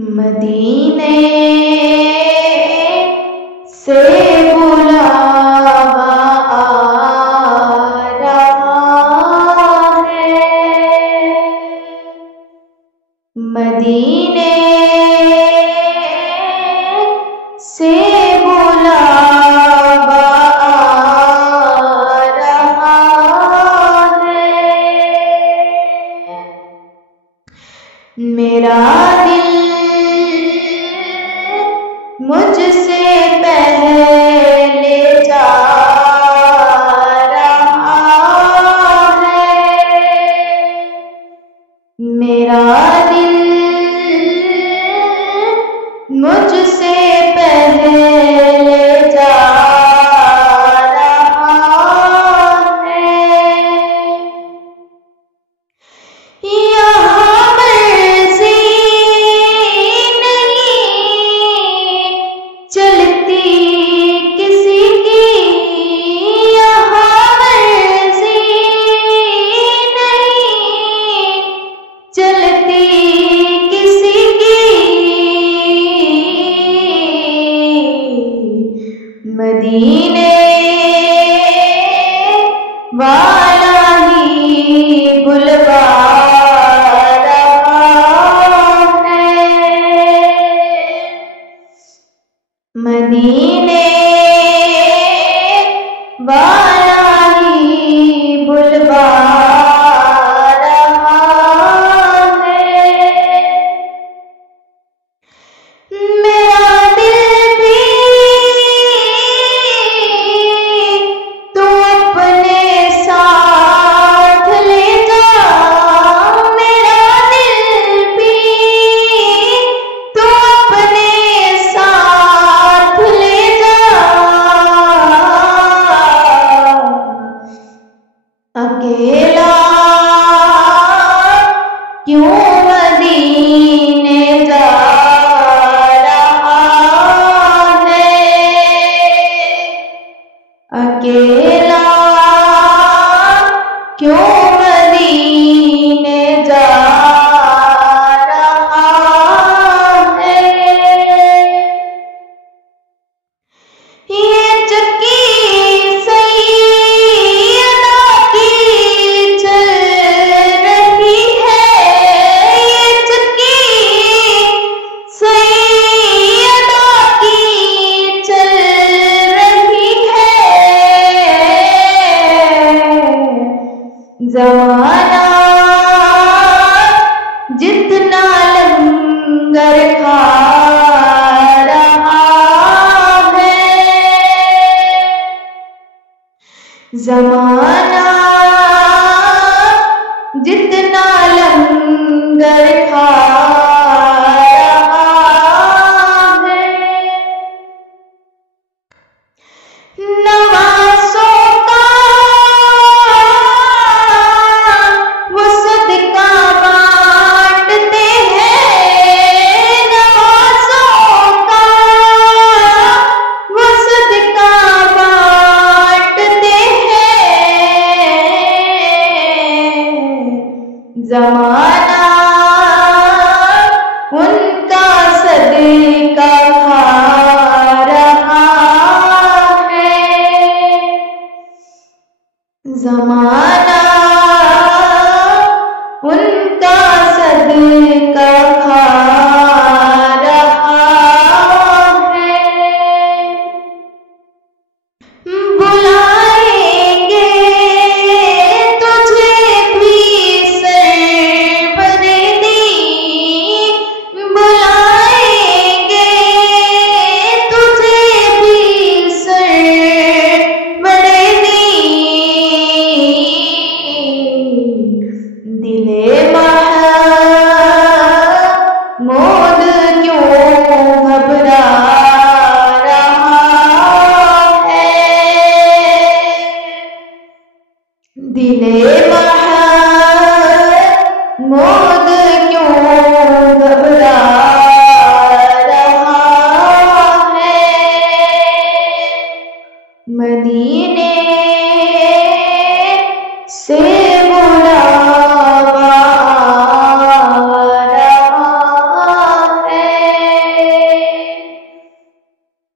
मदीने से बुलावा आ रहा है। मदीने से बुलावा आ रहा है। मेरा दिल मुझसे पहले जा रहा है। मेरा दिल मुझसे पहले जा रहा है। यहाँ मर्ज़ी चलती किसी की, यहाँ मर्ज़ी नहीं चलती किसी की। मदीने वाला ही बुलवा मदीने वाला ही बुलवा रहा है। मेरा दिल भी तू अपने साथ ले जा। मेरा दिल भी तू अपने अकेला क्यों मदीने जा रहा है। अकेला क्यों मदीने जा रहा है। ये चक्की ज़माना जितना लंगर खा रहा है। ज़माना जितना लंगर खा रहा है। नवाज़ों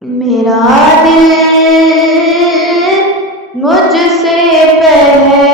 मेरा दिल मुझसे पहले